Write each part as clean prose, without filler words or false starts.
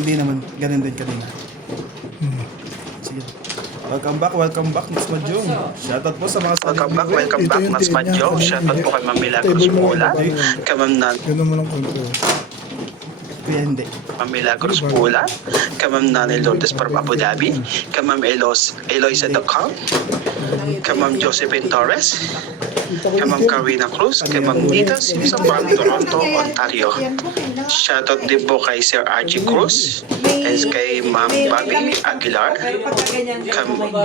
Hindi naman, ganun din kanina. Sige. Welcome back, Mas Majong. Shoutout po sa mga Welcome back, Ito yung Mas tiyan niya. Madjo. Shoutout po kay Ma'am Milagros Table mo lang Pula, ito, paano yan? kay Ma'am Ganun mo lang konti. Kuya hindi. Ma'am Milagros Pula, kay Ma'am Nanay Lourdes from Abu Dhabi, kay Ma'am Eloisa Docam, kay Ma'am Josephine Torres, kay Ma'am Carina Cruz, kay Ma'am Nita Simpson from Toronto, Ontario. Shoutout din po kay Sir Archie Cruz, and kay Ma'am Bobby Aguilar,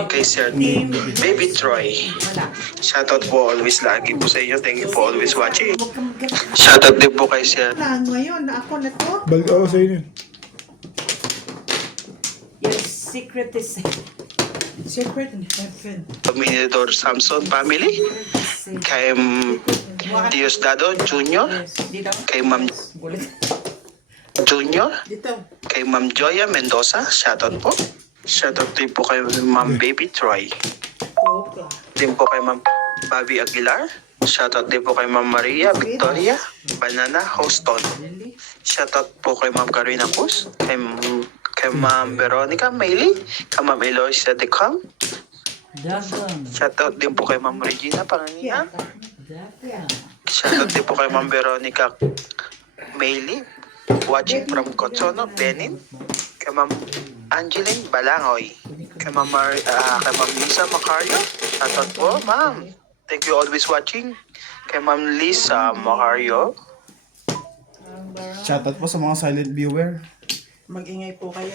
kay Sir Baby Troy. Shoutout po always lagi po sa inyo. Thank you po always watching. Shoutout din po kay Sir Ngayon, ako na to. Balik ako sa inyo. Your secret is secret in heaven. Dominador Samson family, kay Diosdado Jr., kay Ma'am Junior, kay Ma'am Joya Mendoza. Shoutout po. Shoutout din po kay Ma'am Baby Troy. Din po kay Ma'am Bobby Aguilar. Shoutout din po kay Ma'am Maria Victoria Banana Houston. Shoutout po kay Ma'am Carina Cruz, kay Ma'am Veronica Mayley, kay Ma'am Eloisa Decam. Shoutout din po kay Ma'am Regina Panganinan. Shoutout din po kay Ma'am Veronica Mayley, watching from Cotonou, Benin. Kay Ma'am Angeline Balangoy. Kay Ma'am Lisa Macario. Shoutout po, Ma'am. Thank you always watching. Kay Ma'am Lisa Macario. Shoutout po sa mga silent viewer. Mag-ingay po kayo.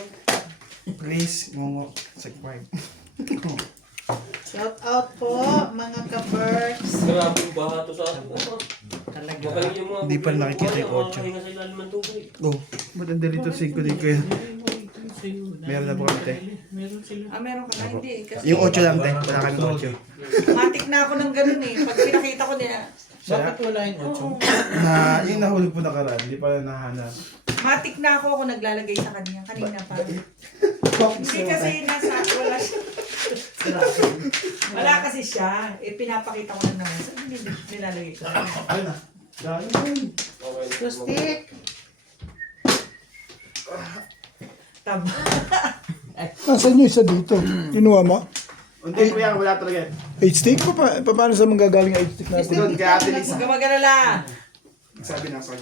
Please, subscribe. Shout out po, mga ka-birds. Grabe yung baha to sa atin. Talaga. Magaling yung mga Hindi pa nakikita yung mga otso. kahinga sa ilalim ng tubig. Go. Ba't ang dito 5 din kuya? Meron na po kami, te. Meron ka na, hindi. Kasi Yung 8 lang, te. Wala kami 8. matik na ako ng ganun eh. Pag pinakita ko nila, Bakit wala yung otso? Na, yung nahulog po nakaraan, hindi pa nahanap. Matik na ako naglalagay sa kanya. Kanina pa. Hindi kasi wala siya. Wala kasi siya. Pinapakita ko na naman. Saan hindi nilalagay ko? Ayun na. Dahil Stick. Tama. Nasaan yung isa dito? Kinuha mo? Hindi kuya, wala talaga. 8 stick? Paano sa manggagaling 8 stick natin? Doon, kaya Ate Lisa. Huwag ka mag-alala. Sabi na, sorry.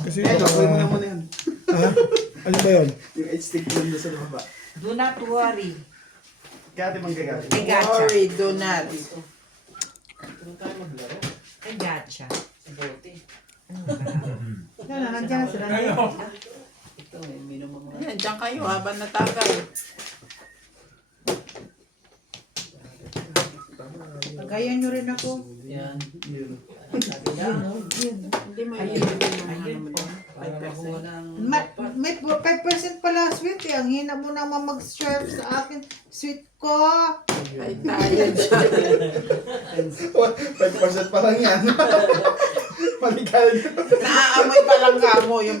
Kasi Eh, lokoy mo na muna yan. Ha? Ano ba yan? Yung 8 stick doon sa baba. Do not worry. Kaya Ate manggagaling. I gotcha. Sorry, do not. I gotcha. Nandiyan na sila. Ayan, dyan kayo habang natagal. Pagayan nyo rin ako. Yun. Hindi mo yun. May 5% pala sweet eh. Ang hina mo naman mag-serve sa akin. Sweet ko. Ay, tayo dyan. 5% pa lang yan. Maligay. Naaamoy pa lang ka mo yung 5%.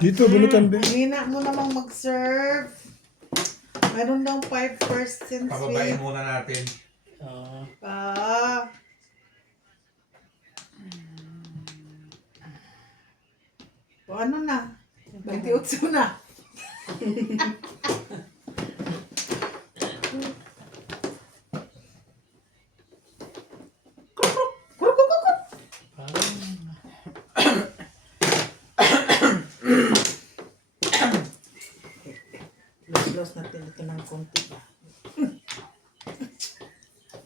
Dito, bunutan ba? Ang hina mo namang mag-serve. Meron daw 5% sweet. Pababain muna natin. Ah. O ano na? 28 na. Los natin ito ng konti ba?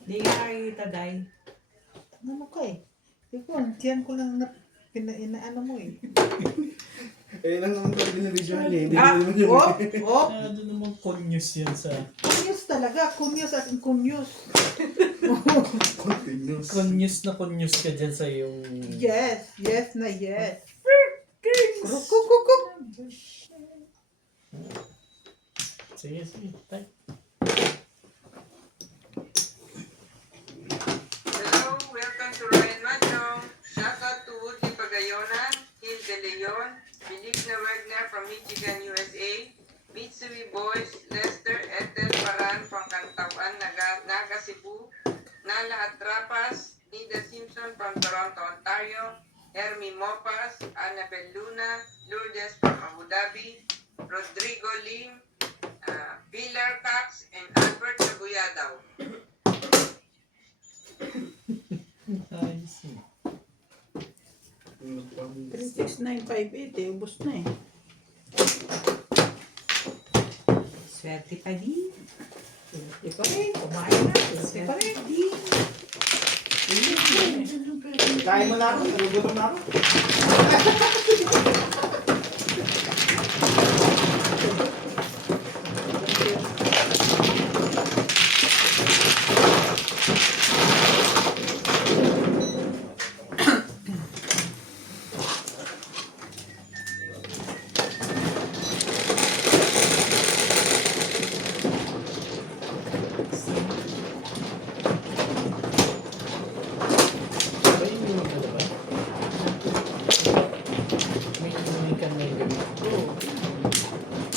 Di nga nakikita, Day. Ano ko eh? Ikaw, tiyan ko lang na inaano mo eh. Eh, lang naman pag diniligan niya. Hindi Ah, naman yun. oh. Ano namang kunyos yan sa... Kunyos talaga. Kunyos at in kunyos. Continuous. Kunyos ka dyan sa yung... Yes. Yes na yes. Kukukukuk. Sige. Tay. Hello, welcome to Ryan Madjong. Shout out to Woody Pagayonan, Gil De Leon, Benigna Wagner from Michigan, USA, Mitsui Boys, Lester Ethel Paran from Cantawan, Naga Cebu, Nala Atrapas, Nida Simpson from Toronto, Ontario, Hermie Mopas, Annabel Luna, Lourdes from Abu Dhabi, Rodrigo Lim, Pilar Cox, and Albert Saguyadaw. Ayos eh. 36958 eh, ubos na eh. Swerte pa din. Swerte pa rin. Kumain na. Swerte pa rin. Kain mo na ako, nagugutom na ako. Ba yung inumin ka na ba? May inumin ka na yung gabi.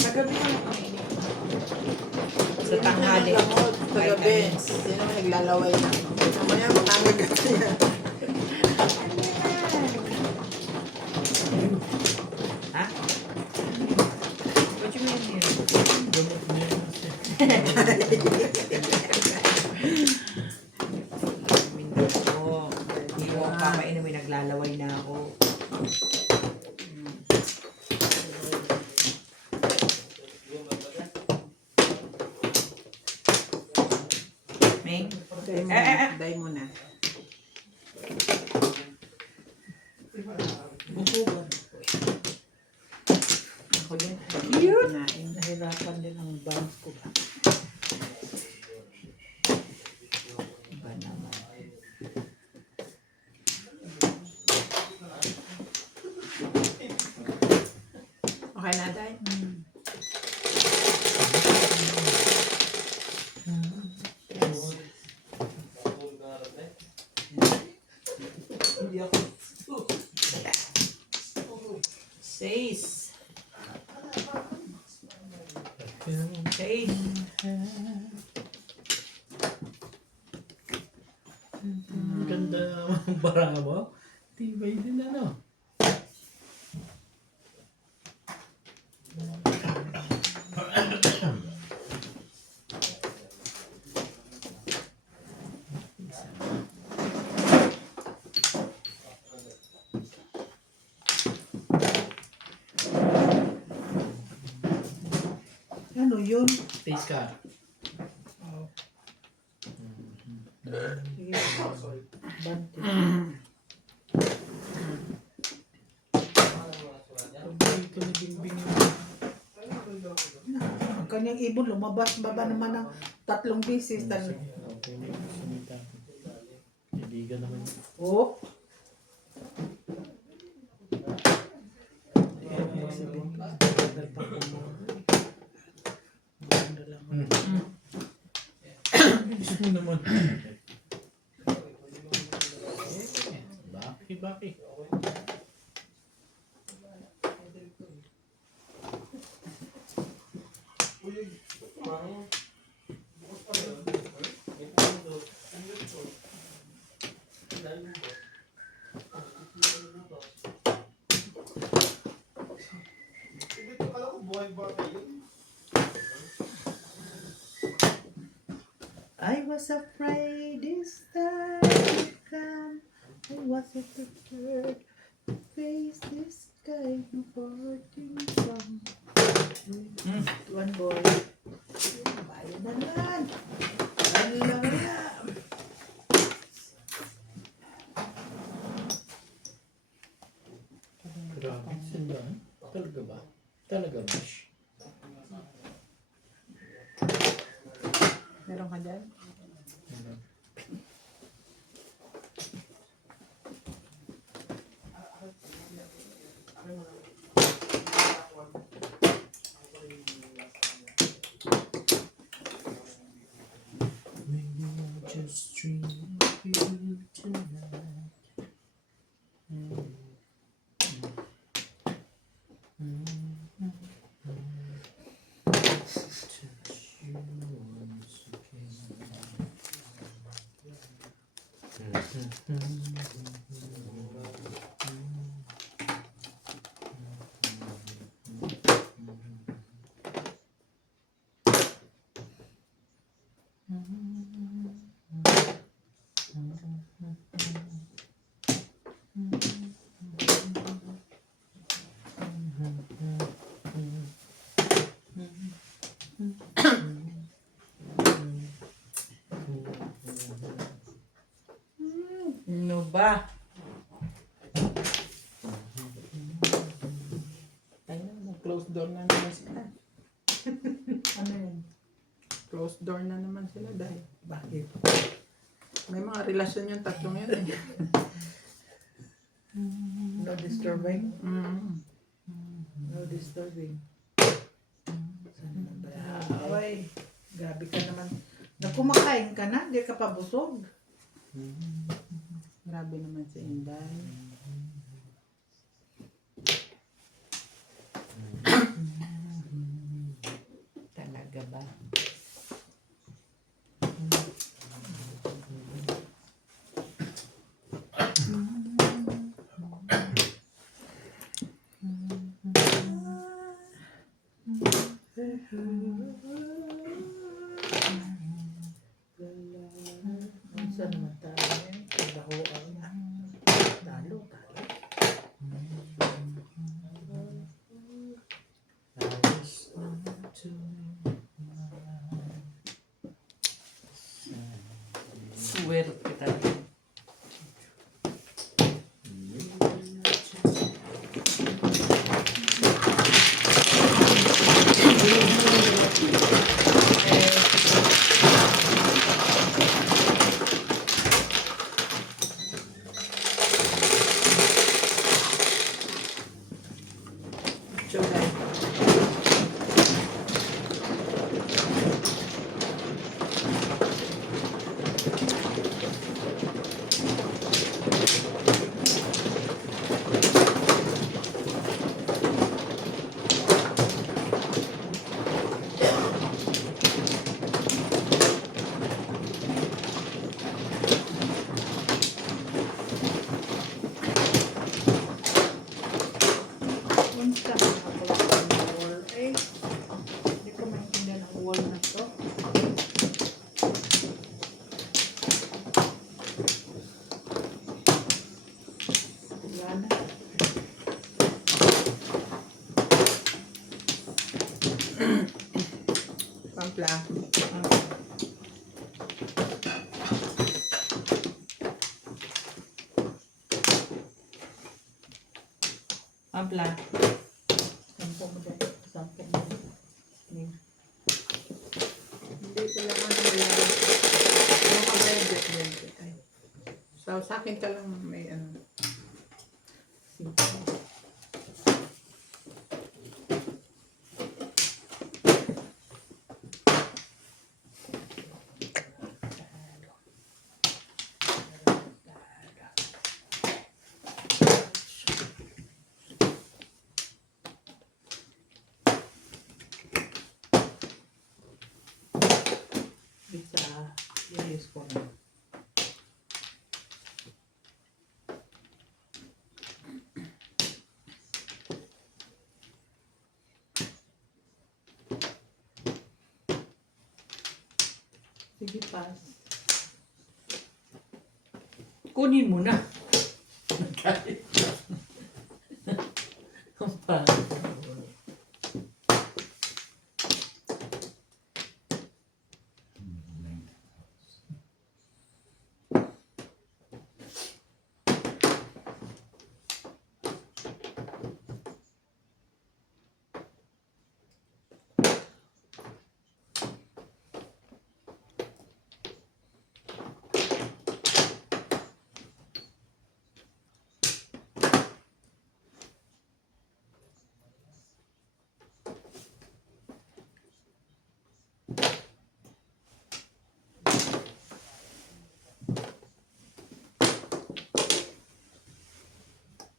Kagabi na kami. Sa tanghali. Kagabi. Sino naglalaway na? Mamaya makakagat niya. Ha? What you mean here? Gamot na yun siya. Inumin na ako. Hindi ko ako papainumin. Naglalaway na ako. Ming? Day mo na. Day mo na. Ako din. Cute! Nahirapan din ang bank ko ba? Iba naman. Okay na, Day? Hindi ako. Says. Says. Ganda ang baranga mo. Tibay din ano. Ano yun? Taste ka. Bante. Ito na bimbing. Ang kanyang ibon lumabas baba naman ng 3 beses. Okay, may sumita. Kaibigan naman. Oh. Gusto mo naman. Baki. I was afraid this time would come. I wasn't prepared to face this kind of parting from. One boy. Bayan na naman. Alam na. Grabe sila. Talaga ba? Talaga ba? Meron ka dyan? Ano ba? Ayun, mag-close door na naman sila. Ano yun? Close door na naman sila dahil Bakit? may mga relasyon yung tatlong yun eh. No disturbing? Mm. No disturbing. Sana ba? Ay, grabe ka naman. Kumakain ka na, di ka pa busog. Grabe naman si Inday. Talaga ba? Saan naman tayo? Pagdahuan na. Talo, talo. Suwerte talaga. Chulay. Punta na ako lang ng wall. Eh, hindi ko maintindihan ang wall na to. Wala na. Pampla. Ampla. Sampo mo dyan. Sampo mo dyan. Ning. Hindi ko lang ano yan. Ano ka ba yung jet? Ay. So, sa akin ka lang may ano. Simple. Bisa. Yes, ko na. Sige, pass. Kunin mo na. Ang pangit.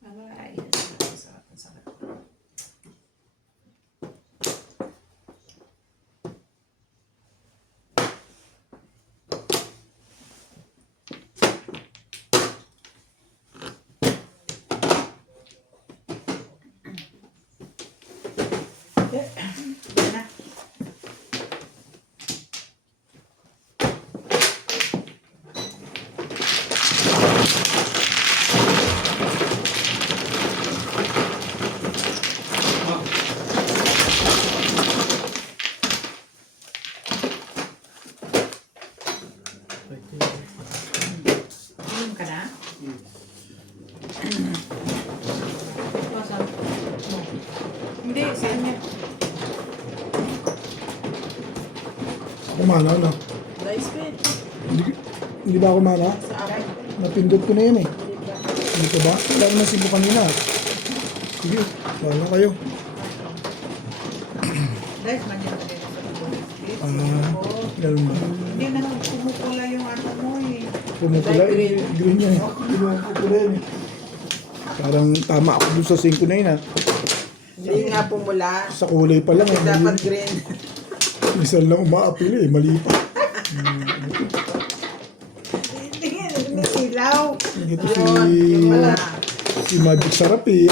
Aray. Sarap, sarap. Yan na. Inom ka na? Saan? Hindi, saan niya? Kumana, ano? Rice bed. Hindi ba kumana? Sa akin. Napindot ko na yun eh. Hindi ba? Dito ba? Wala naman sibo kanina. Sige, wala kayo. Rice man yan talaga sa biscuit. Ganun ba? Hindi na kumukula yung ano mo eh. Pumukula, green yan eh. Pumukula yan eh. Parang tama ako dun sa 5 na yun ah. Hindi nga pumula. Sa kulay pa lang eh. Dapat green. Minsan lang umaapili eh, mali pa. Hindi, hindi silaw. Ito Yung wala. si Magic Sarap eh.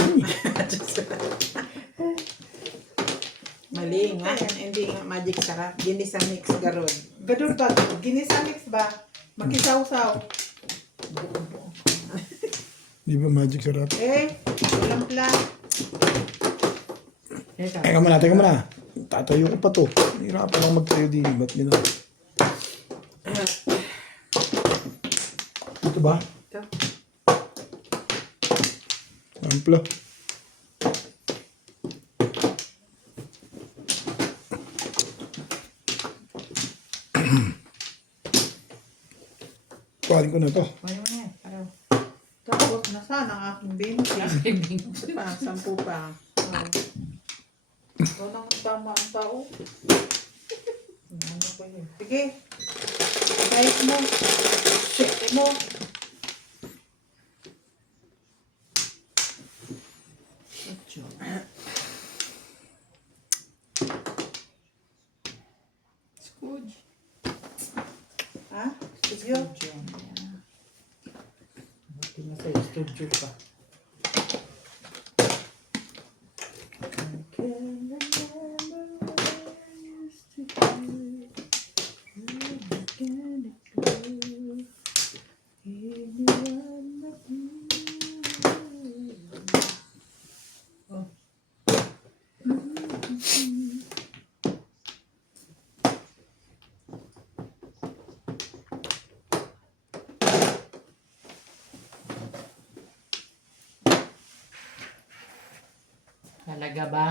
Mali nga. Hindi nga magic sarap. Ginisa mix garod. Gadol ba? Ginisa mix ba? Makisaw-saw. Di ba Magic Sarap? Walang plan. Teka muna. Tatayo ko pa to. Hirapan lang magtayo din. Ba't gano'n? Ito ba? Ito. Ampla. Kuhanin ko na to. Ayaw na yan. Ayaw. Tapos nasaan ang aking binti? Isa pa. 10 pa. Walang tama ang tao. Ano ko yun? Sige. Guys mo. Shit mo. Scrooge. Ha? Studio? Buti na sa studio pa. Talaga ba?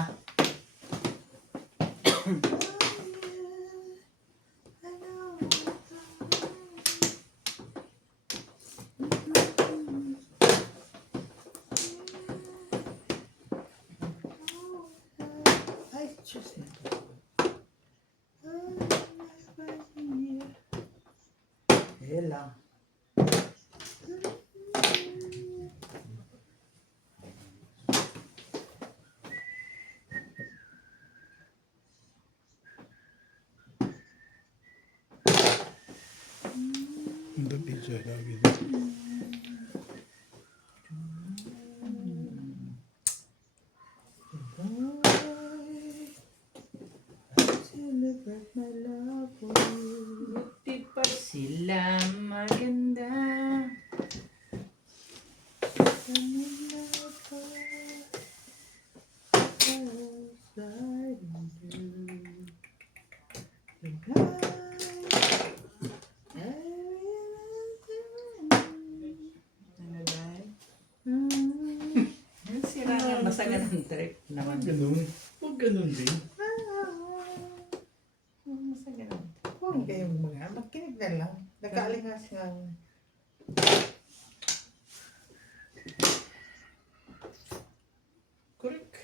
Ay, Diyos na. Lang. Ang dami siya lagi. Buti pa sila maganda. Sira nga basta ganun trip naman. Ganun. Huwag ganun din. Basta ganun. Huwag kayong mga, magkinig na lang. Nagkaalingas nga. Correct.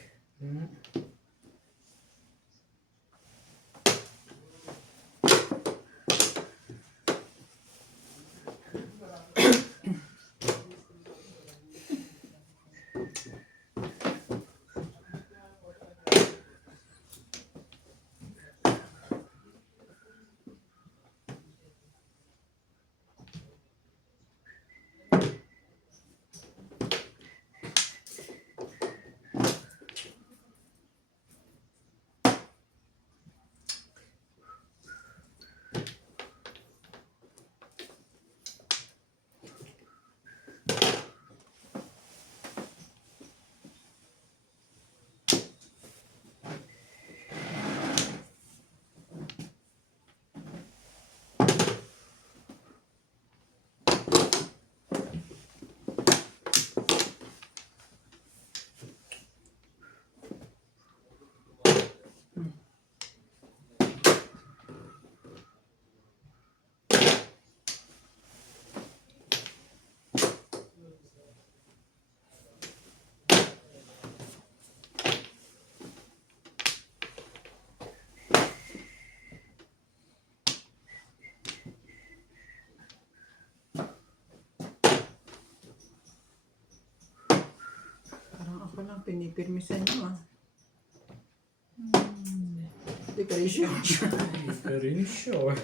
Ako lang, pinipirmisan nyo ah. Hindi kayo sure. Hindi ka rin sure.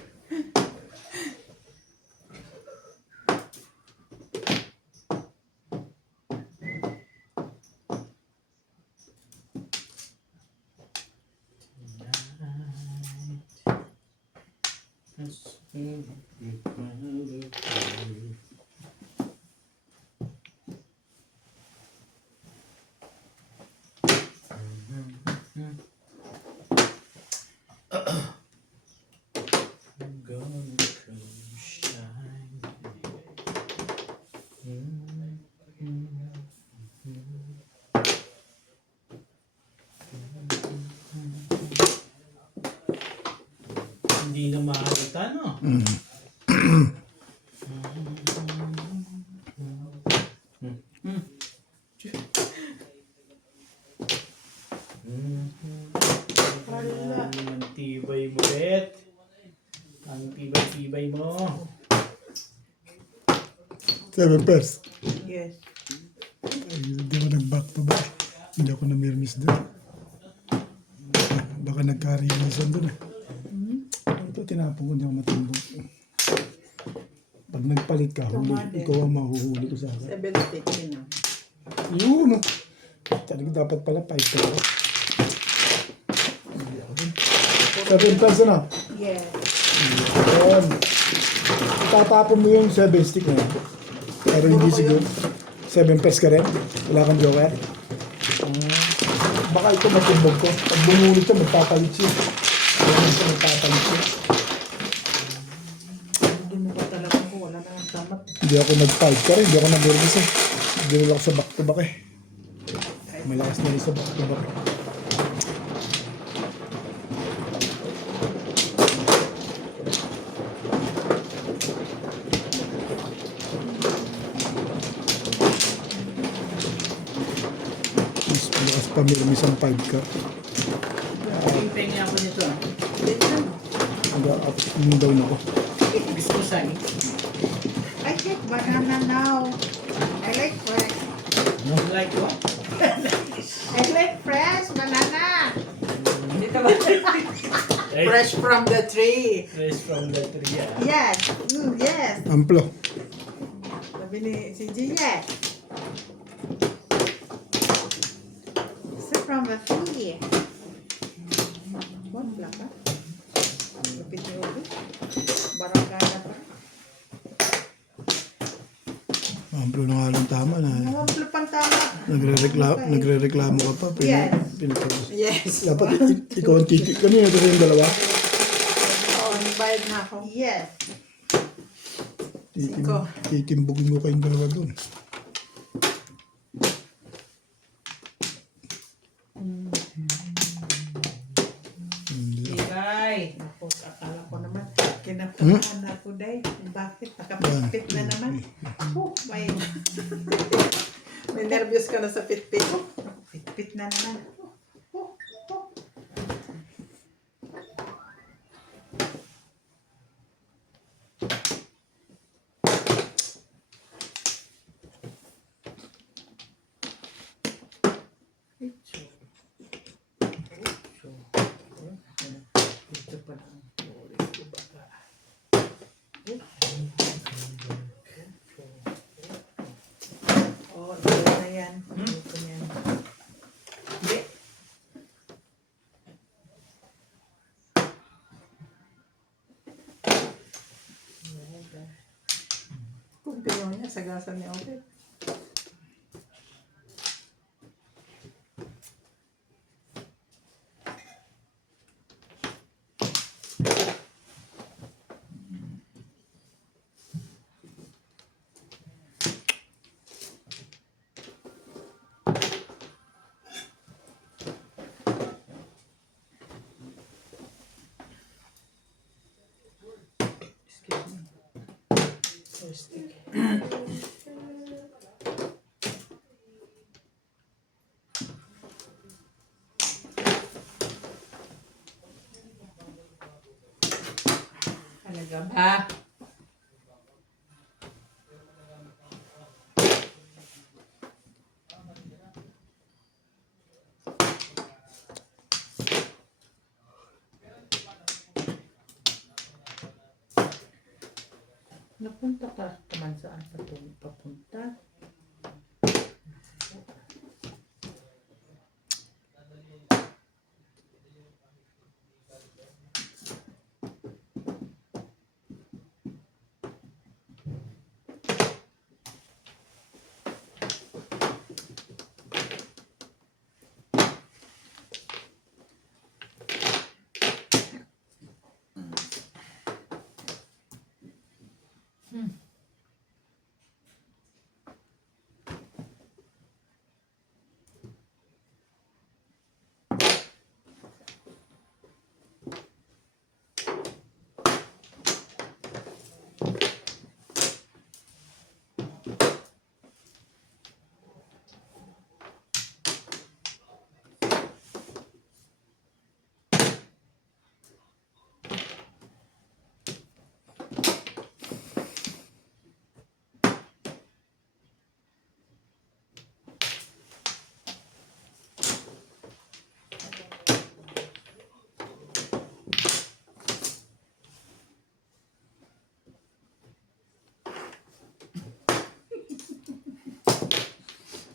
I'm gonna come shine. Hindi na mahalata, no? Ang tibay mo, Bet. Ang tibay-tibay mo. 7 pairs. Yes. Ay, hindi ako nag-back to back. Hindi ako na-mirmis doon. Baka nagka-realisan doon eh. Ito tinapon ko, hindi ako matimbang. Pag nagpalit ka, huli, ikaw ang mahuhuli ko sa akin. 7 na. Yun, no. Talagang dapat pala 5 pa ako. Hindi ako dun. 7 pairs na. Yes. Ayan. Itatapon mo yung 7 stick na yun. Pero hindi siguro. 7 pairs ka rin. Wala kang joker. Baka ito matimbog ko. Pag bumulit siya, magpapalit siya. Kaya siya magpapalit siya. Hindi mo pa talaga ko. Wala na ang tamat. Hindi ako nag-5 ka rin. Hindi ako nag-nervous eh. Dinala ako sa back to back eh. Malakas na rin sa back to back. Mas malakas pa mirmis ang 5 ka. Hintay niya ako nito. Hanggang up and down ako. Gusto sa'yo. I get banana now. I like fresh. Like what? I like fresh banana. Dito ba? Fresh. Fresh from the tree. Fresh from the tree. Yeah. Yes. Yes. Amplo. Sabi ni si Gia. It's from the tree. What? Black ka? Lapit niyo ulit. Barangana pa. Amplo na nga lang tama na. Nawamplupan tama. Nagre-reklamo ka pa. Yes. Pinapagos. Yes. Dapat ikaw ang titik. Kanina ito yung dalawa. Oo, nagbayad na ako. Yes. Siko. Titimbugin mo kayong dalawa doon. Ikay. Ako, akala ko naman. Kinakabahan ako, Day. Bakit? Nakapit na naman. Oh, may... may nervous ka na sa pit-pit. Oh, pit-pit na naman. Ito pa lang. Ito baka. Oh, ito na yan. Ito na yan. Hindi. Kung piyo niya, sagasan niya ulit. Excuse me. Stick. Talaga ba? Napunta ka naman saan papunta?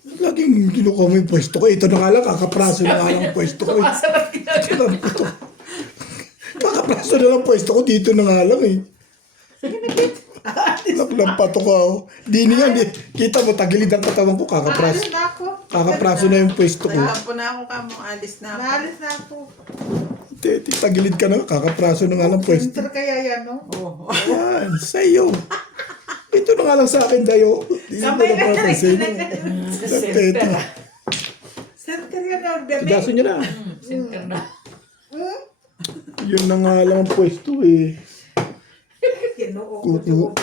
Laging kinukuha mo yung pwesto ko. Ito na nga lang, kakapraso na nga lang ang pwesto ko. Sabi ko to. Kakapraso na lang pwesto ko, dito na nga lang eh. Napato ko ako. Di niya, kita mo, tagilid ang katawan ko, Aalis na ako. kakapraso na yung pwesto ko. Nahampo na ako kamo. Alis na ako. Naalis na ako. Tagilid ka na, kakapraso na nga lang pwesto. Center kaya yan, no? Oo. Yan, sa'yo. Ito na nga lang sa akin, Dayo. Hindi mo Kamay na na papansin. Ito. Center yan, organ. Tigaso niya na. Center na. Yun na nga lang ang pwesto eh.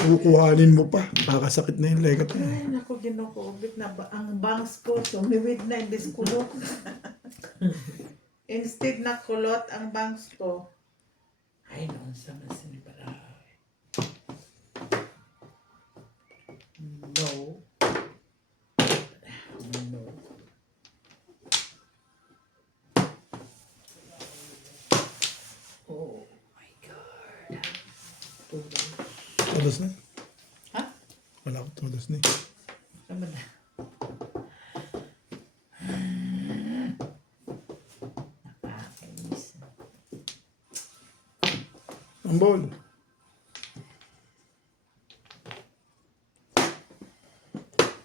Kukuhanin mo pa. Kakasakit na yung legat mo. Ay, naku, ginukuubit na ba? Ang bangs ko, sumiwid na, imbes kulot. Instead na kulot ang bangs ko. Ay, noon sa masinibara. No. No. Oh my God. Todos na. Ha? Wala ko todos na eh. Tama na. Nakakainis. Ang ball.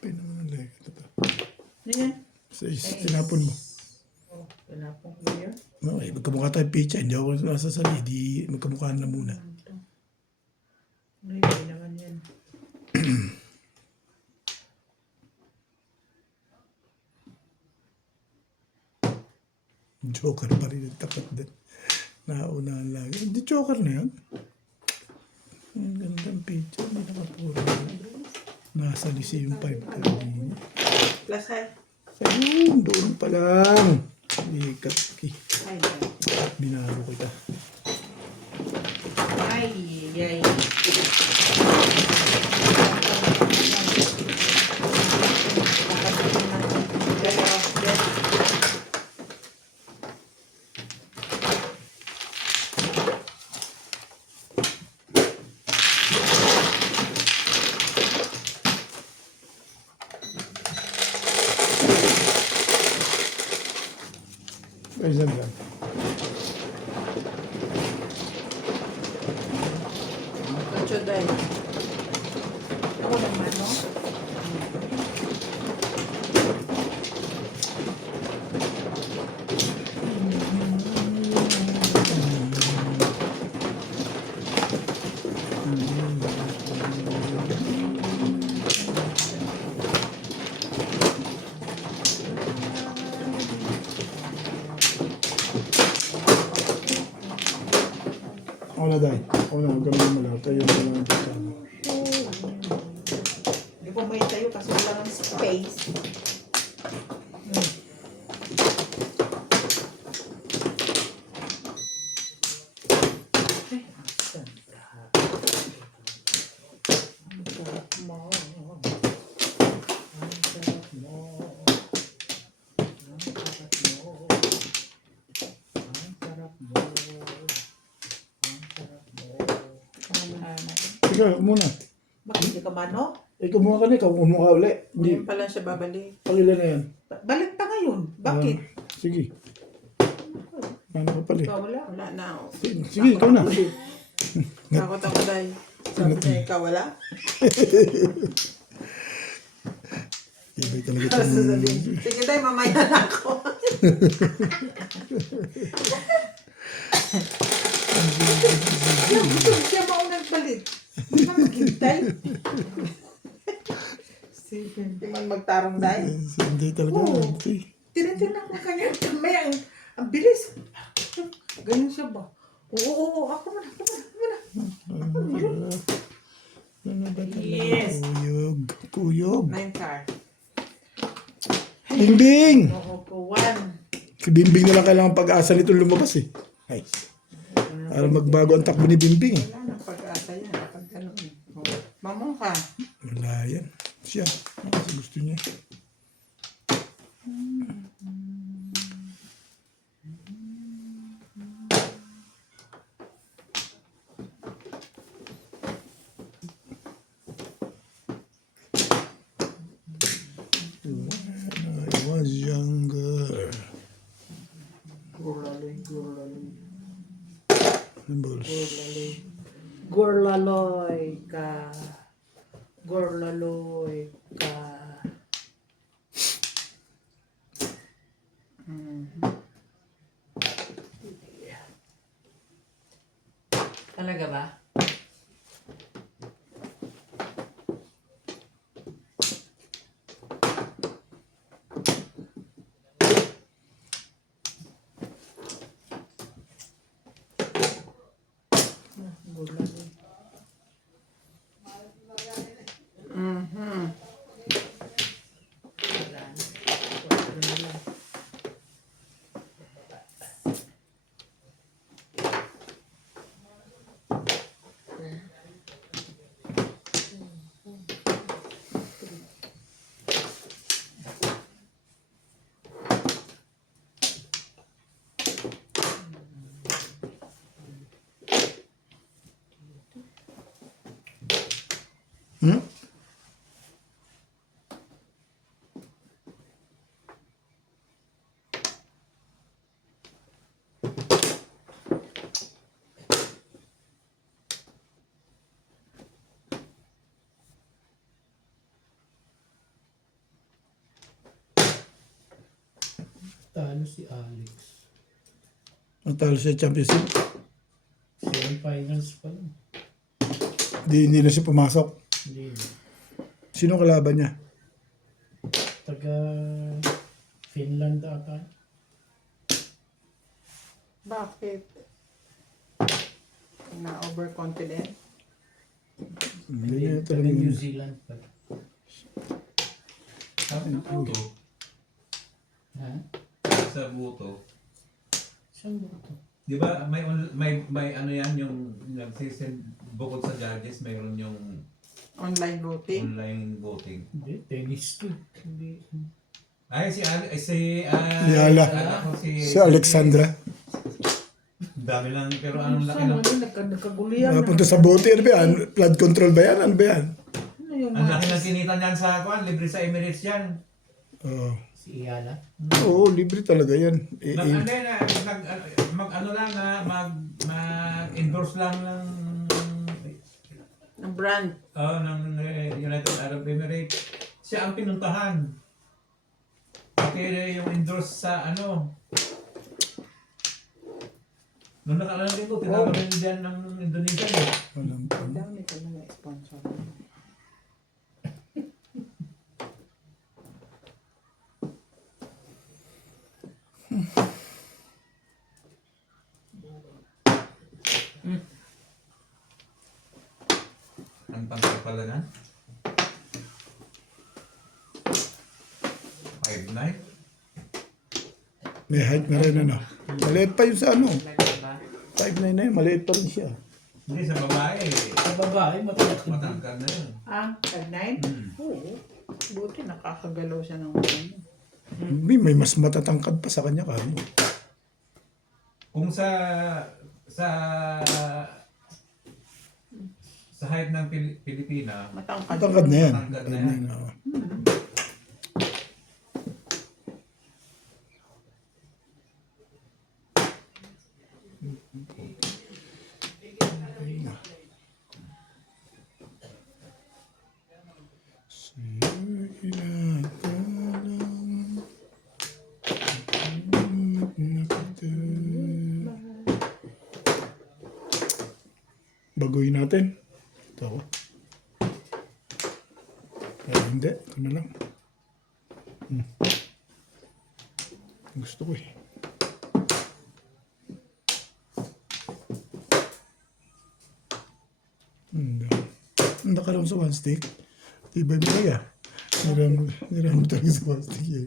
Pin naman ang legat. Ito. Ano yan? Tinapon mo. Oh, pinapong ko yun. No, eh, magkamukha tayo pizza. Hindi ako nasasali. Di magkamukha na muna. Hindi naman yan. Joker pa rin yung tapat din. Naunahan lagi. Hindi Joker na yan. Ang gandang pizza. Hindi nakapuro. Nasa Lyceum 5 kanina. Plus ay. Ayun, doon pa lang. Ikat. Ay, Binalo kita. ay, ay. Ayun lang. Kachoday. Ako naman, no? Ako na dahil. Ako na, huwag ka naman malapit. Ayun na lang. Hindi ko may tayo kasi wala ng space. Ay, ang sanda. Ang sarap mo. Ang sarap mo. Ang sarap mo. Ang sarap mo. Ang sarap mo. Ikaw, muna. Bakit hindi ka mano? Eh, kumuha ka na, ikaw kumuha uli. Hindi, Ngayon pa lang siya babalik. pangilan na yan. Balik pa ngayon. Bakit? Sige. Ano ka pala? Ikaw wala. Wala na. Sige, ikaw na. Takot ako dahil. Sabi niya, ikaw wala? Iba talaga Tapos itong... sasabihin, sige dahil mamaya na ako. Gusto siya maunang balik. Hindi ka maghintay. Hindi man magtarong dahil. Hindi talaga. Oo. Hindi. Tinitingnan ko kanya. May ang bilis. Ganyan siya ba? Oo. Ako muna. Ano ba talaga? Yes. Kuyog. 9 car. Bimbing! Oo po. 1. Si Bimbing na lang kailangan pag-asa nito lumabas eh. Ay. Para magbago ang takbo ni Bimbing eh. Wala nang pag-asa yan. Kapag gano'n. Mamong ka. Wala yan. Siya. Kasi gusto niya. When I was younger. Numbers. Gorlaloy ka. Talaga ba? Hmm? Talo si Alex. Natalo siya championship. Semi-finals pa lang. Hindi na siya pumasok. Hindi. Sino kalaban niya? Taga Finland ata. Bakit? Na overconfident? Hindi niya Taga talaga. New Zealand pa. Sabi ng buto. Ha? Sa buto. Saan ba ito? Di ba may ano yan yung nagsisend bukod sa judges mayroon yung Online voting? online voting. Hindi, tennis to. Hindi. Ay si Ala. Si Alexandra. Dami lang pero anong laki Saan ng ano, nagkagulihan na. Napunta sa bote. Ano ba yan? Flood control ba yan? Ano ba yan? Ano yung ang mga... laki ng kinita niyan sa kwan, libre sa Emirates yan. Oo. Si Iyala. Oo, libre talaga yan. Ano na mag ano lang mag-endorse lang ng Ang brand? ng United Arab Emirates. Siya ang pinuntahan. Okay, yung endorse sa ano. Nung nakaraan din ko, tinawag rin dyan ng Indonesia. Walang pa. Ang dami ka na sponsor. Ang tangkal pala na. 5'9". May height na rin ano. Maliit pa yun sa ano. Talaga ba? 5'9 na yun. Maliit pa rin siya. Hindi, sa babae. Sa babae, matangkad. Matangkal na yun. Tag-9? Hmm. Oo. Buti nakakagalaw siya ng ano. May mas matatangkad pa sa kanya kaya. Kung sa Sa height ng Pilipina, Matangkad. Matangkad na yan. Matangkad na Matangkad na yan. yan, oo. Baguhin natin. Ito. Hindi. Ito na lang. Gusto ko eh. Ang nakaroon sa one stick. Tibay mo kaya. Niram mo talaga sa one stick eh.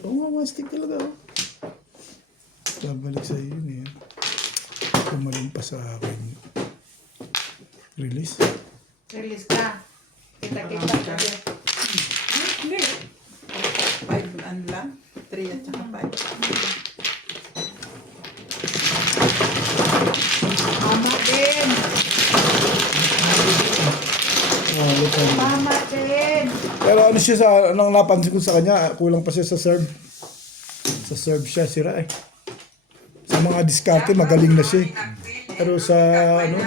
Oo nga, one stick talaga. Oh. Babalik sa iyo niya. Kumaling pa sa akin. Release. Release ka. Kita-kita ka. Hindi. 5 and lang. 3 at saka 5. Mama din. Mama din. Pero ano siya sa, anong napansin ko sa kanya, kulang pa siya sa serve. Sa serve siya, sira eh. Sa mga diskarte, magaling na siya eh. Pero sa, ano,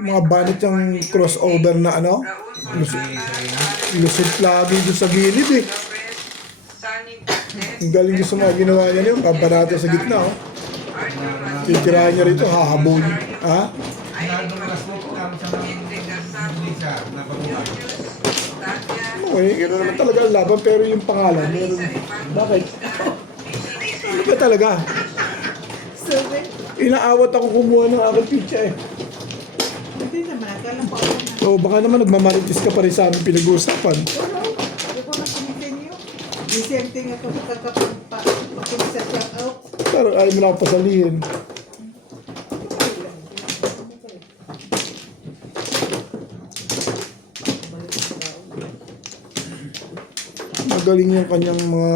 mga banit yung crossover na ano, lusot lagi doon sa gilid eh. Ang galing doon sa mga ginawa niya niyo, kabarata sa gitna oh. Titirahan niya rito, hahabulin. Ha? nagplastic lang siya ng Indonesia na baguhan. Okay, gano'n naman talaga ang laban, pero yung pangalan, meron. Bakit? Ano ba talaga? Inaawat ako kumuha ng aking pizza eh. Hindi naman. Akala ko ako na. O baka naman nagmamaritis ka pa rin sa aming pinag-uusapan. Hindi ko na continue. The same thing ako makakapagpapakita sa shout out. Pero ayaw mo na ako pasalihin. Magaling yung kanyang mga...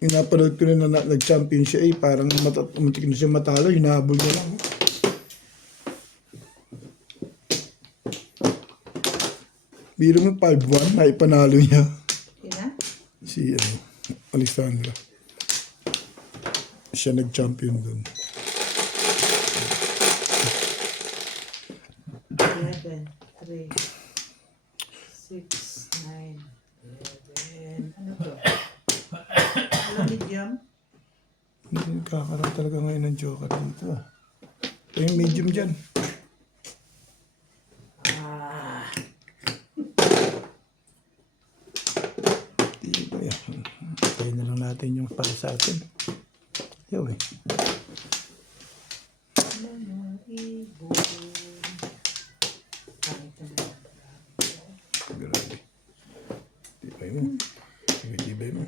Pinapanood ko na nag-champion siya eh. Parang umatik na siya matalo. Hinahabol niya lang. Biro mo 5-1 na ipanalo niya. Ina? Si Alexandra. Siya nag-champion dun. 11, 3, 6, 9, 11. Ano to? Ano medium? Nagkakaroon talaga ngayon ng joker dito. Ito yung medium dyan. Di ba yan? Tayo na lang natin yung para sa atin. Yaw eh. Grabe. Tibay mo. Tibay mo.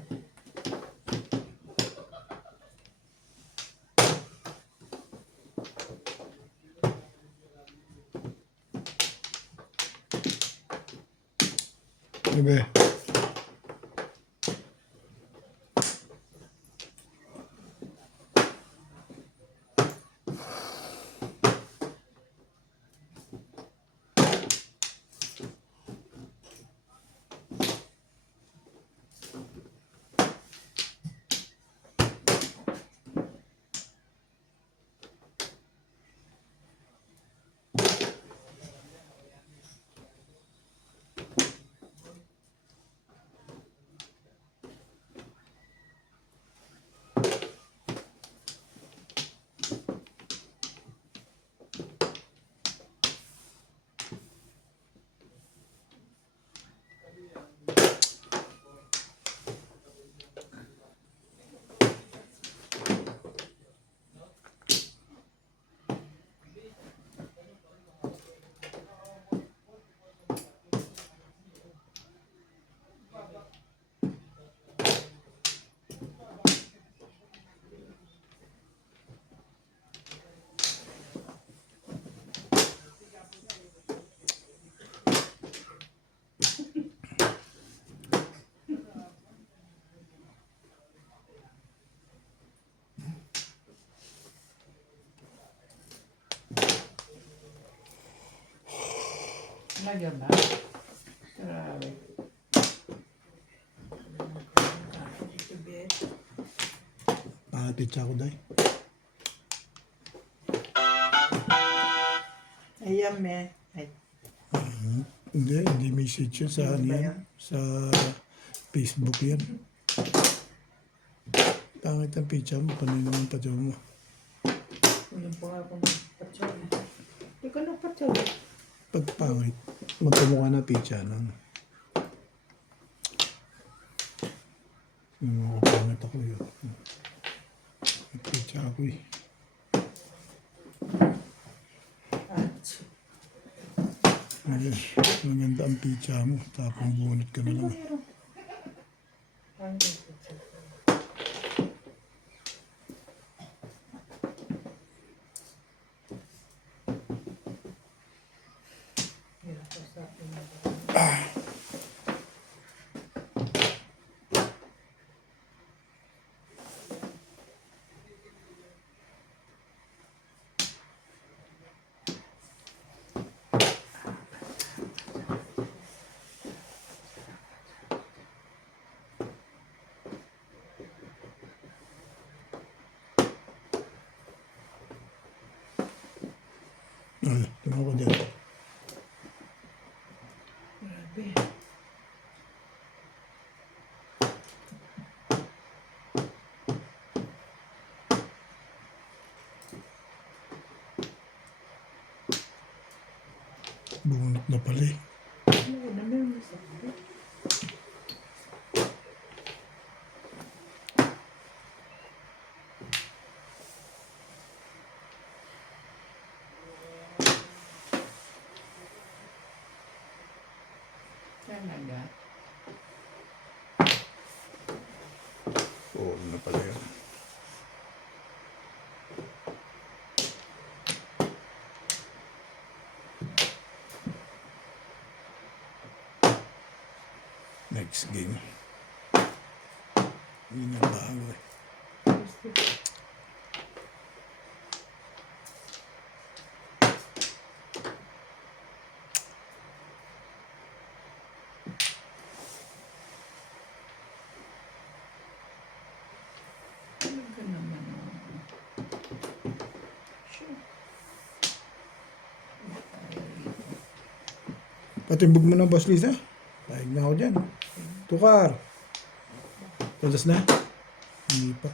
Ano ba? Nagyan ba? Grabe. Pangapit siya ako, day. Ayan, me. Ay, Hindi message yun sa ano yan. Sa Facebook yan. Pangit ang picture mo, panay naman patyo mo. kunin po nga akong patsaw. Hindi ko na patsaw. Pag pangit, magkamukha na picture lang. Pangit ako yun. Picture ako eh. Ayun, maganda ang picture mo. Tapos bunot ka na lang. Ay, tama ko dyan. Grabe. Bunot na pala eh. Ano na meron sa akin? Talaga. Oo, na pala yan. Next game. Yun ang bago eh. Talaga naman. Sure. Patimbog mo ng boss Lisa. Paig na ako dyan. Tukar. Tadas na? Hindi pa.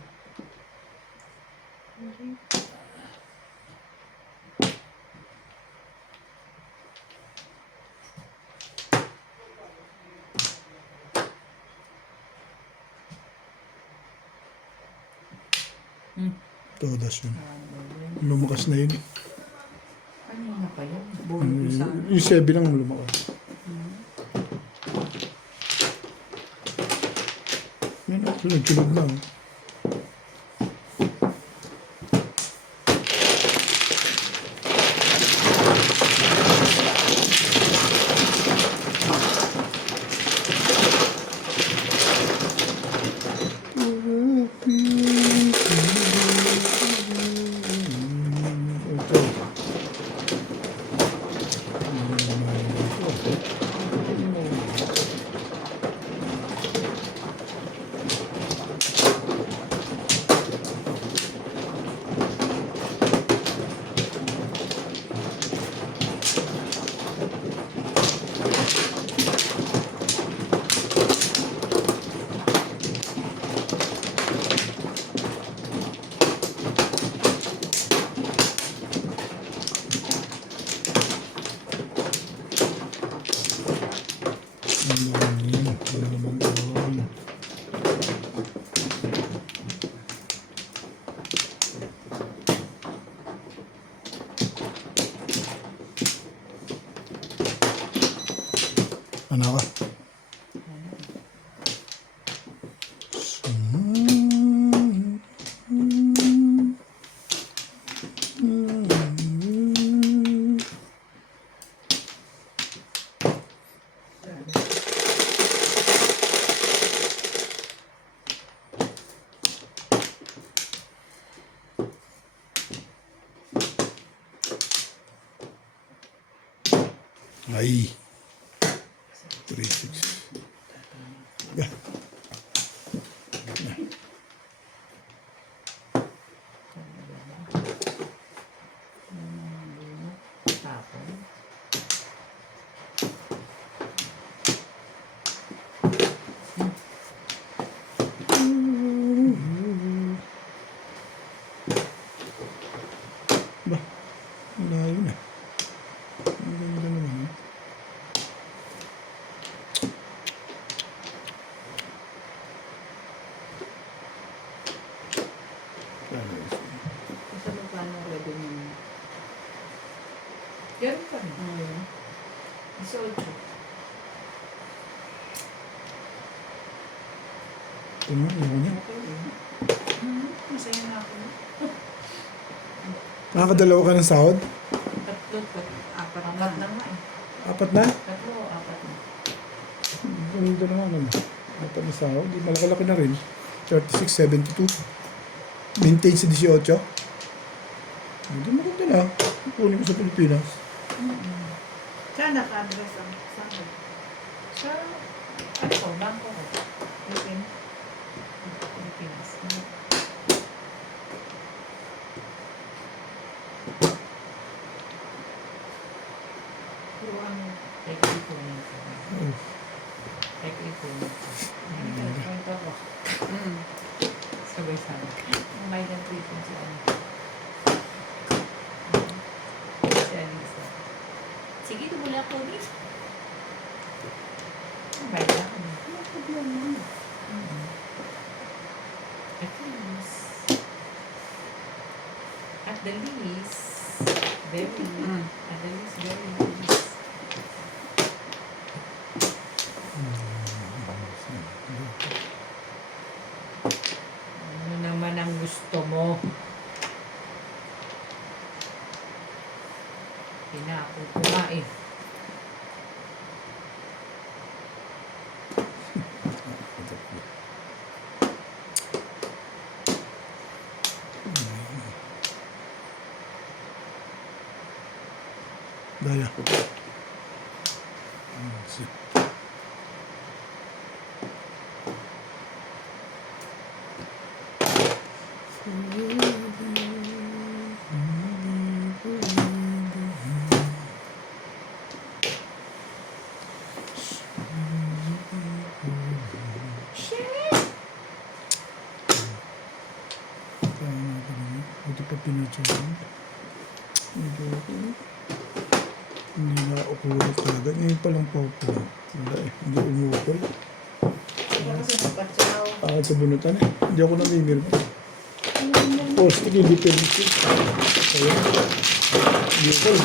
Todas yun. Lumakas na yun. Ano na pa yan? Bonus sa Yung 7 lang lumakas. Yan, tulog lang. Ano ka? Ay. 3-6. Yeah. Tapon. Ba? Ang layo na. Ang ganda naman. Sa mukha ng labi niya. Ganun pa rin. Isa 8. Ito na, ayaw niya. Masaya na ako. Nakakadalawa ka ng sahod? Tatlo, apat na. Apat na nga eh. Apat na? Tatlo, apat na. Ganda naman ano. Apat na sahod. Di malaki-laki na rin. 36, 72. Maintain sa 18. Hindi maganda na. Kunin ko sa Pilipinas. Saan naka-address ang saan? Sa, ano ko, bangko ko. Pilipinas. Pero ano? Nag-ipunin ko. Oh. Nag-ipunin ko. Nag-ipunin ako. Sabay-sabay. Ang may nag-ipunin sa ano. Si Alisa. Sige, tumula ko, Miss. Ang may na. At least. At the least. Very. At the least, very least. Ano naman ang gusto mo? Pinako ko nga eh. Daya. Buti pa pinatsahan. Hindi na ukulot agad. Ngayon pa lang pa ukulot. Wala eh. Hindi umukol. Kasi nagpatsaw. Bakit sa bunutan eh. Hindi ako namimirma. Post, hindi permission. Ayan. Hindi ukol.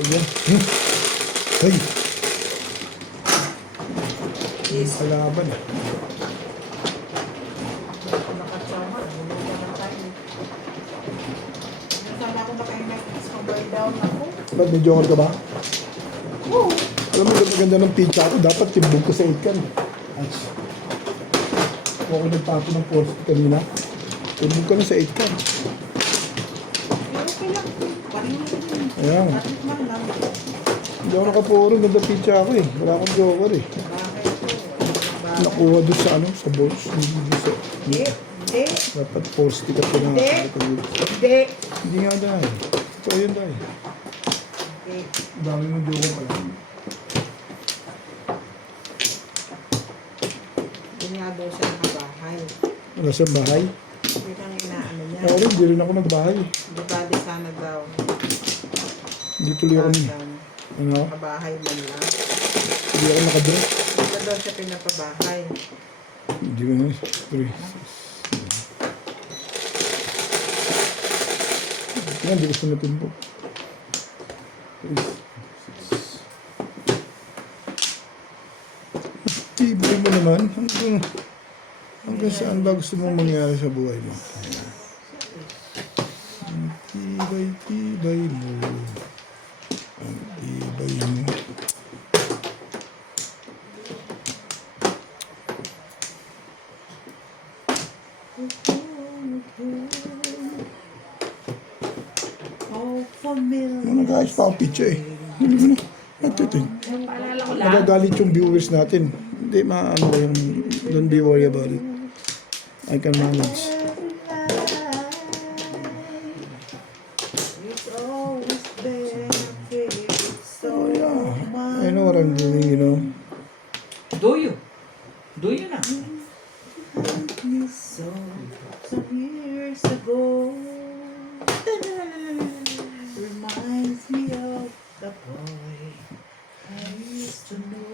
Ayan. Ay! Yes. Kalaban eh. Nakatsaw nga. Bulutan na tayo. Nasama ako makainag. Sabay down ako. Ba't may joker ka ba? Oo. Alam mo, maganda ng pizza ako. Dapat timbog ko sa 8 kan. Ay. Ako nagtapo ng post kanina. Timbog ka na sa 8 kan. Pero okay lang. Parin mo rin. Ayan. Parin man lang. Hindi ako nakapuro. Ganda pizza ako eh. Wala akong joker eh. Bakit po? Bakit? Nakuha doon sa ano, sa balls. Hindi sa... Hindi. Hindi. Dapat post ka pa na. Hindi. Hindi nga dahil. Ito yun dahil. Hindi. Ang dami mong joker pala. Hindi nga daw siya nakabahay. Wala sa bahay. Yun ang inaano niya. Ako rin, hindi rin ako nagbahay. Di ba di sana daw. Hindi tuloy ako ni. Sana. Ano? Nakabahay man lang. Hindi ako nakadress. Hindi daw siya pinapabahay. Hindi ko na. Sorry. Yan, hindi ko siya natimbog. Tibay mo naman. Hanggang saan ba gusto mong mangyari sa buhay mo? Tibay mo. Tibay mo. Oh, familiar. Mga guys, pa picture eh. Dali mo na. Ito. Paalala ko lang. Magagalit yung viewers natin. Hindi, maano yung, don't be worry about it. I can manage. It's always been a favorite song Yeah, of mine. I know what I'm doing, you know. Do you? Do you na? Me so some years ago. Reminds me of the boy I used to know.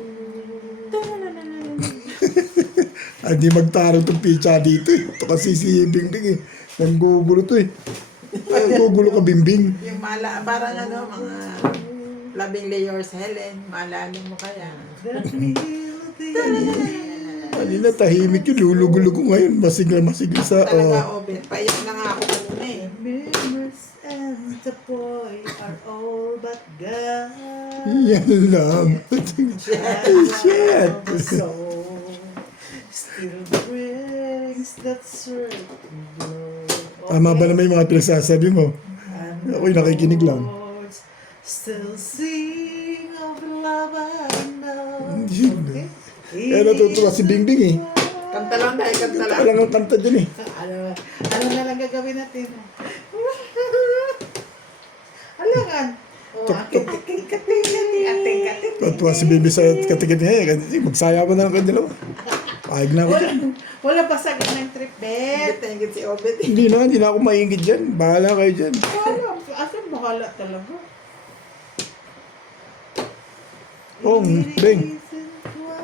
Hindi magtarong itong pizza dito eh. Ito kasi si Bingbing eh. Nanggugulo to eh. Ay, gugulo ka Bingbing. Yung parang ano, mga labing layers Helen, maalala mo kaya. Kanina tahimik yun. Lulugulo ko ngayon. Masigla sa... Talaga, Oh. Obet. Paiyak na nga ako kanina eh. Memories and the boy are all but gone. Yan lang. Shit. So, still brings that certain glow. Tama ba naman yung mga pinagsasabi mo? And Ako'y nakikinig lang. words still sing of love I know. Hindi. Kaya natutuwa si Bingbing eh. Kanta lang dahil kanta lang. Alam ang kanta dyan eh. Ano na lang gagawin natin? Alangan. Oh, ating-kating. Natutuwa si Baby sa katigin niya eh. Magsayawan na lang kayo dalawa. Pahig na ako dyan. Wala pa sa ng trip, Bet. Ingit si Obet. Hindi na ako maingit dyan. Bahala kayo dyan. Wala. Asan bahala talaga? Oh, Bing.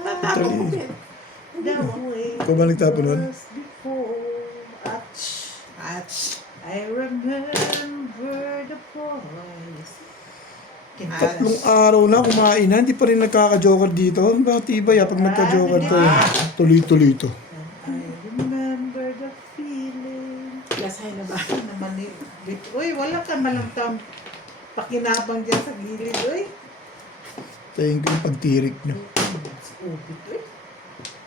Tatapon ko, Bet. Ikaw ba nagtapon nun? Ach. I remember the voice. Tatlong araw na kumain na, hindi pa rin nagkaka-joker dito. Bakit iba ya pag nagka-joker to? Tuloy-tuloy to. I remember the feeling. Lasay na ba? Naman ni... Uy, wala ka malamtam. Pakinabang dyan sa gilid, uy. Thank you yung pagtirik nyo. Ubit, uy.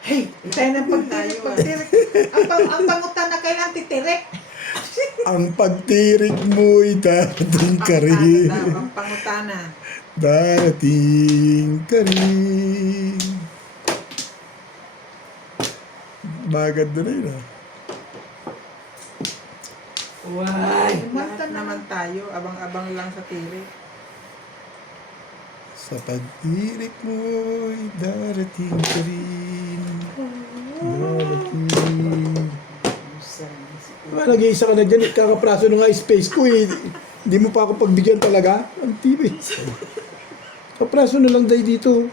Hey, tayo ng pagtirik. Ang pangutan na kailan titirek. Ang pagtirik mo'y darating ka rin. Ang pangutana. Darating ka rin. Bagad na rin ah. Kumanta naman tayo. Abang-abang lang sa tirik. Sa pagtirik mo'y darating ka rin. Darating. Nag-iisa ka na dyan, kakapraso na nga space ko eh. Hindi mo pa ako pagbigyan talaga. Ang TV. Kapraso na lang tayo dito.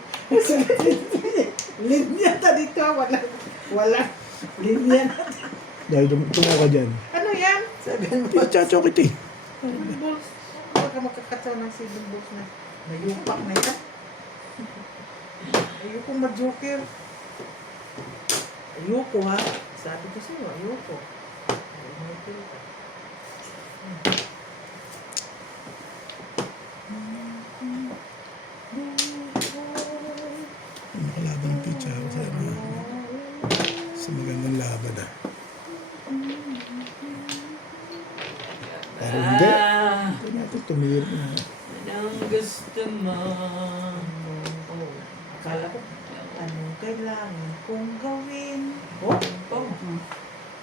Linya ta dito. Wala. Linya na. Dahil tumawa ka dyan. Ano yan? Seven balls. Chachokit eh. Seven balls. Baka makakataw ng seven balls na. Mayupak na yan. Ayoko ma-joker. Ayoko ha. Sabi ko sa'yo, ayoko. Ayoko. Nakalaban ng pizza ako sa ano. Sa magandang laban ah. Pero hindi. Ito natin tumira na. Anong gusto mo? Akala ko, anong kailangan kong gawin? Oh, oh.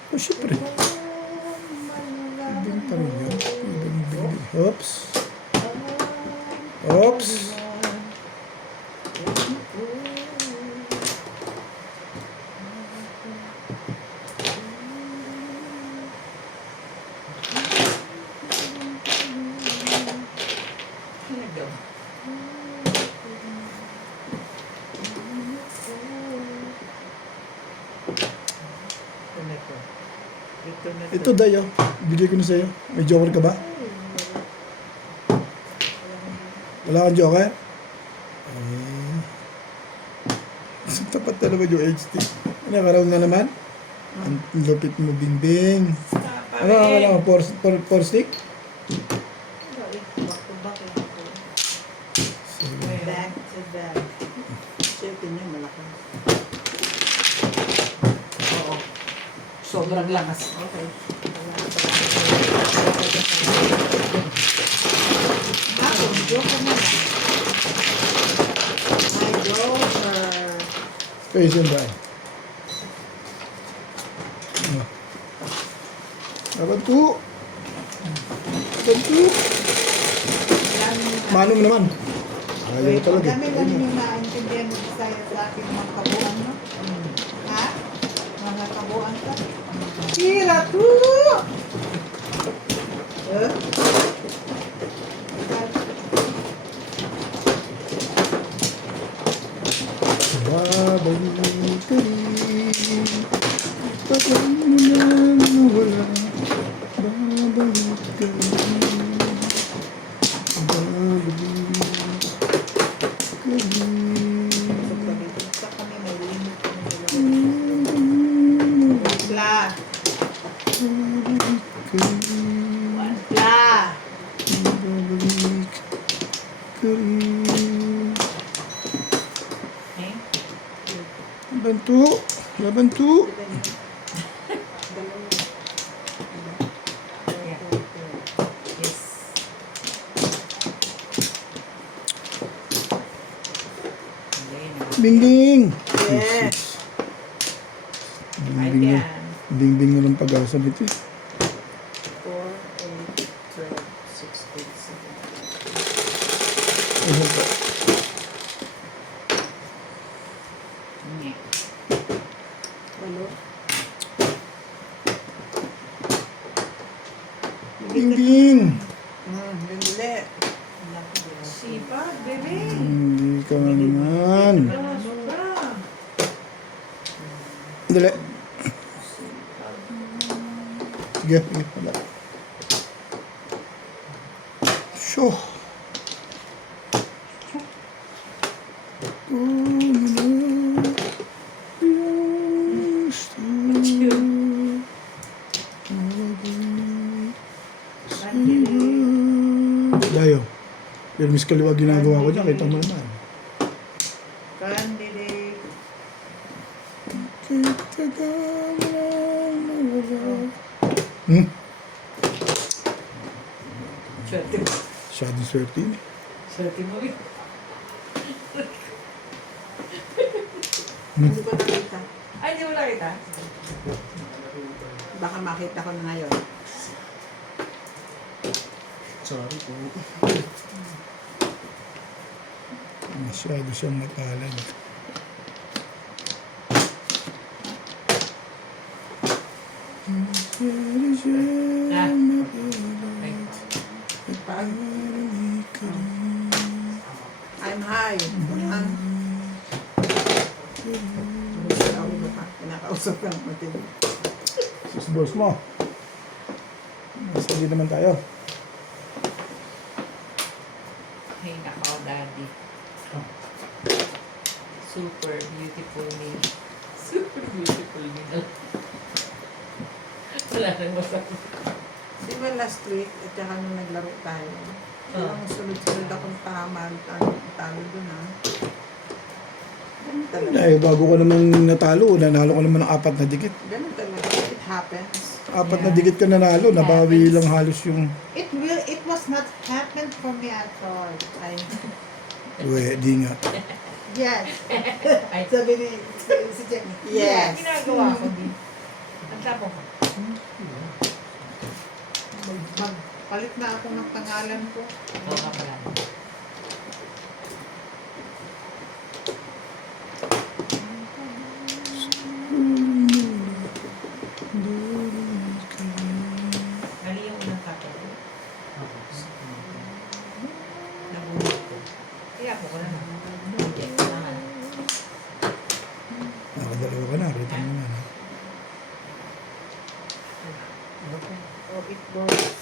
Oh, syempre. Ibig pa rin yun. Ibig. Oops. Oops. Ito dayo. Bigay ko na sa'yo. May joker ka ba? Wala kang joker? Sa tapat na naman yung HT. Nakaraw na naman? Ang lupit mo, Bingbing. Ano? Four stick? Sobrang lakas. Okay. Ako, joker na lang. My joker. Face and die. Laban 2. Manong naman. Ayaw talaga. Kami lang yung naintindihan mo sa akin mga kabuan, no? Ha? Mga kabuan ka? Tira to! Eh? Babalik ka rin. Pagay mo nang nawala. Babalik ka rin. Babalik ka rin. Sa kami may limit kami Wala. Wala. Babalik ka rin. Eh? Laban 2. Yes. Bing-bing. Yes. Bing-bing na. Ayan. Bing-bing na lang pag-asa nito eh. 4, 8, 12, 6, 8, 7. Ano pa? Nye. Walo. Bing-bing. Bindili. Sipag, bebe. Hindi ka naman. Sobra. Dali. Sige, sige. Wala. Sure. Dayo. Pero mis kaliwa ginagawa ko dyan, kita mo naman. Candidate. Hmm? Swerte. Masyadong swerte yun eh. Swerte mo rin. Hindi ko nakita. Ay, hindi mo nakita? Baka makita ko na ngayon. Sorry po. Masyado siyang matalag. I'm high. Kinakausap lang natin. Sus boss mo. Sige naman tayo. Hey, nakaw, daddy. Super beautiful me. Super beautiful me. Wala nang masakit. Di ba last week, at saka nung naglaro tayo, walang sunod-sunod akong tama, talo dun ha. Ganun talaga. Dahil bago ko namang nanalo ko naman ng 4 na dikit. Ganun talaga. It happens. 4 na dikit ka nanalo, nabawi lang halos yung... It was not happened for me at all. Di nga. Yes. Sabi ni si Jen. Yes. Ginagawa ko din. Nagtapong ko. Magpalit na ako ng pangalan ko. Oo nga pala. Mali yung unang kapit. Nabulit ko. Kaya po ko na naman. Hindi, naman. Nakadalawa ka na, rito mo naman. Oh, it goes.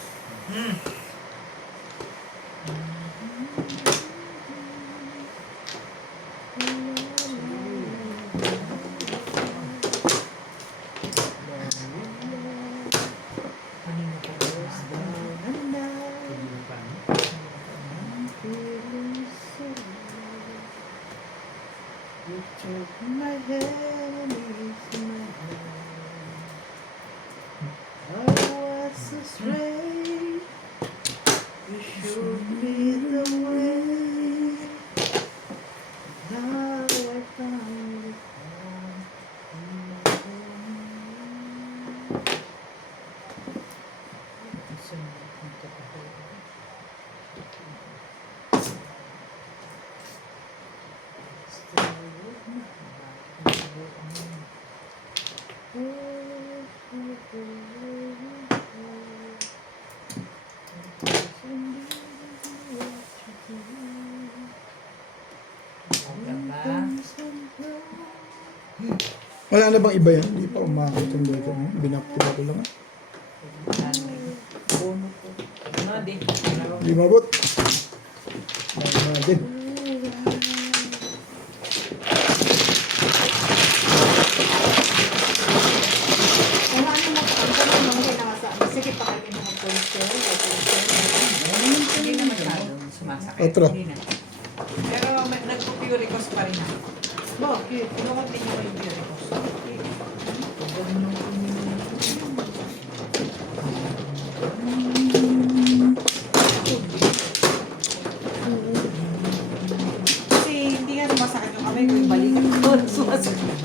Kanina ko ko. You took my hand and eased my hand. was astray. You showed me the way. Now I found it Wala na bang iba yan? Hindi pa umakot yung dito. Binaktiba ko lang. Ano din? Hindi mabot. Ayun na din. Kung ano mo, ang tanong mo, hindi na sa sige pa kayo ng polster. Hindi na masyadong sumasakit. Otro. Hindi na. Pero nag-puricos pa rin ako. Bakit? Kinukontinue ko yung puricos. Kasi hindi nga sumasakit yung kamay ko, yung balikat ko sumasakit.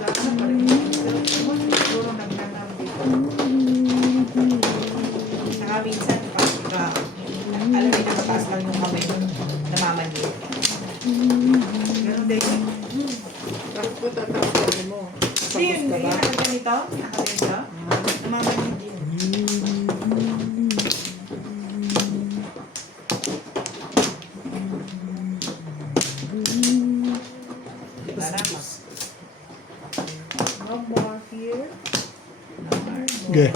Lalo pa rin. Siguro nagnanam dito. Saka minsan, pag alam mo na mataas lang yung kamay mo, namamaliit. Ganun din. Tapos ko tatapos mo. Hindi yun, Tapos ka ba? nakaganito? Nakaganito? Namamaliit din. Taramas. No more here. Okay.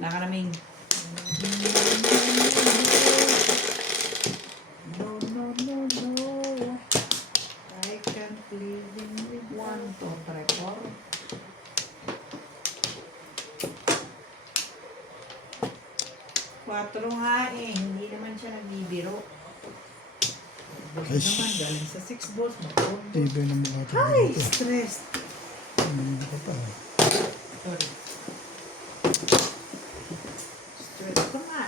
Nakaraming. No, no, no, no. I can't live in with 1, 2, 3, 4. Kwatro nga eh, hindi naman siya nagbibiro. Ay, naman galing sa 6 balls mo. tibay na mukha ito. Ay, stress. Hindi ka pa. Sorry. Stress ko nga.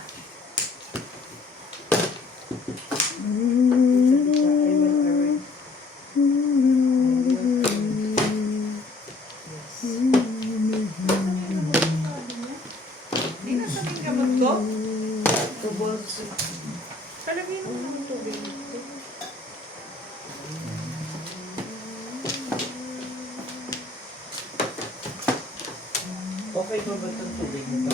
Hindi na sabihin ka mag-go? 2 balls. Talagyan mo ng tubig. Okay ba ba itong tubig nito?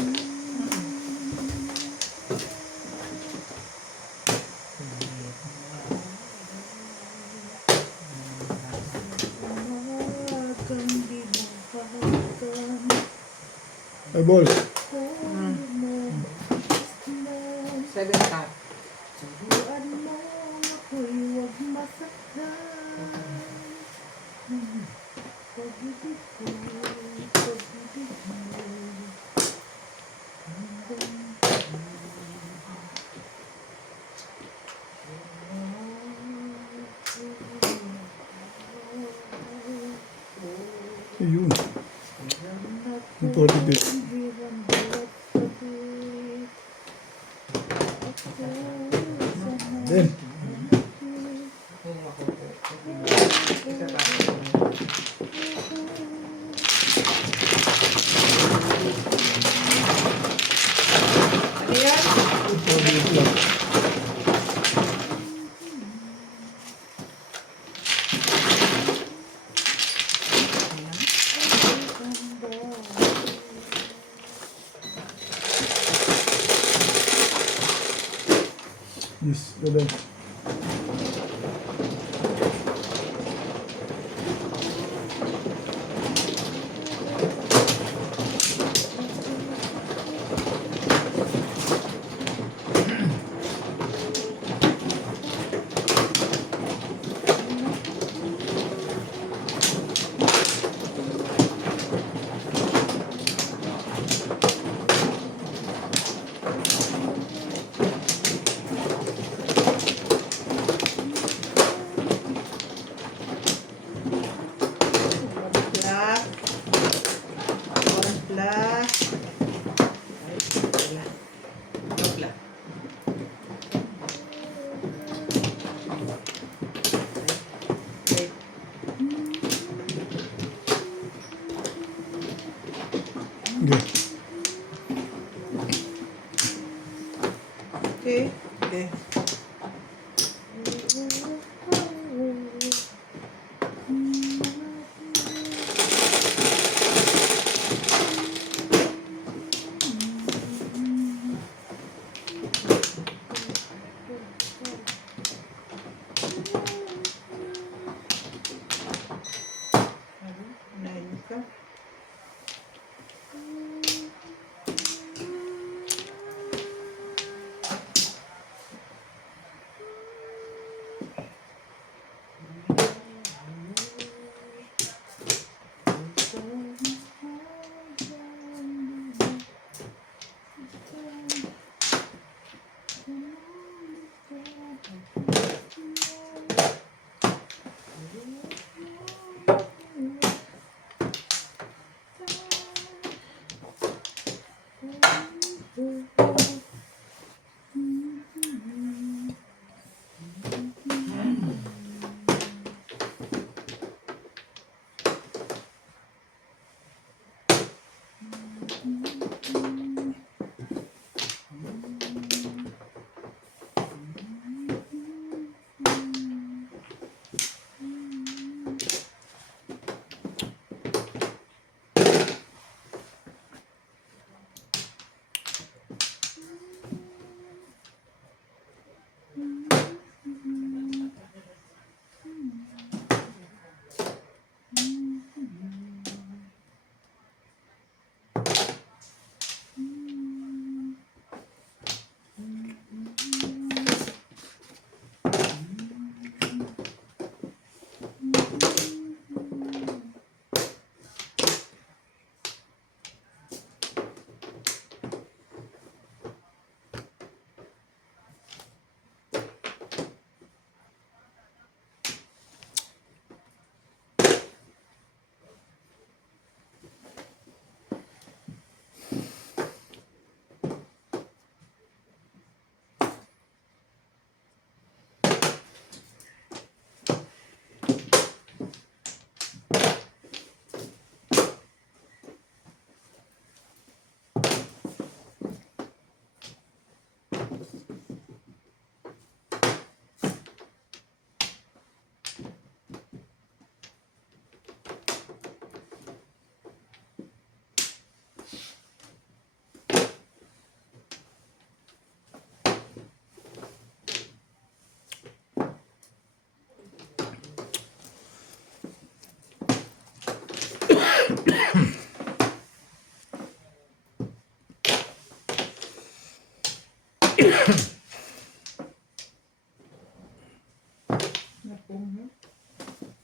Ay, ball. 7 ka. Ayun. Yung 40 bit. Then, Ano yan? 40 bit lang. Yes, galing.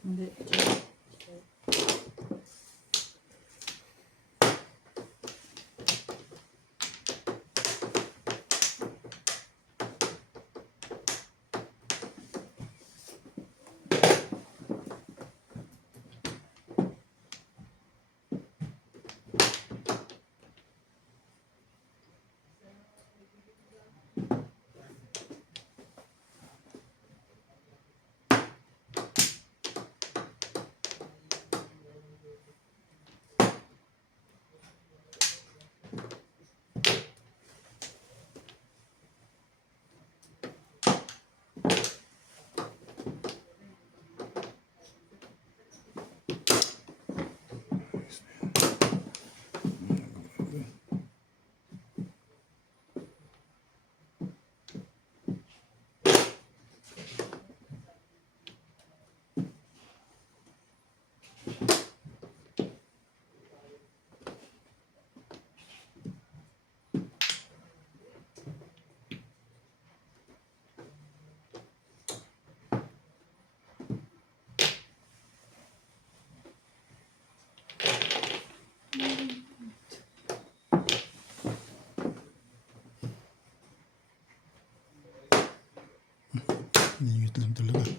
Hindi. Ingit lang talaga.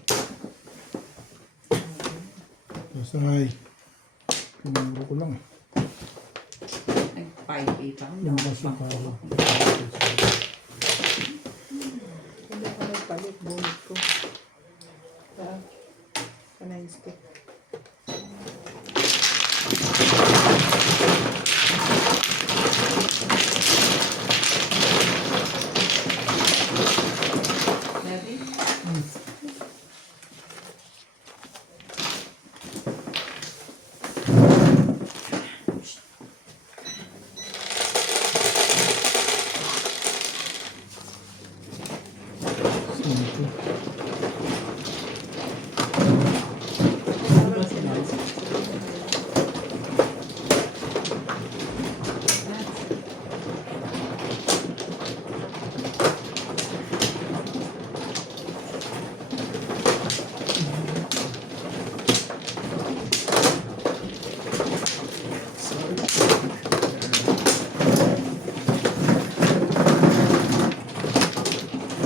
Sasay. Pinuro ko lang. Nag-5A pa. Yung baso para. Hindi ako nagpalit, bunot ko. Sa 9 stick.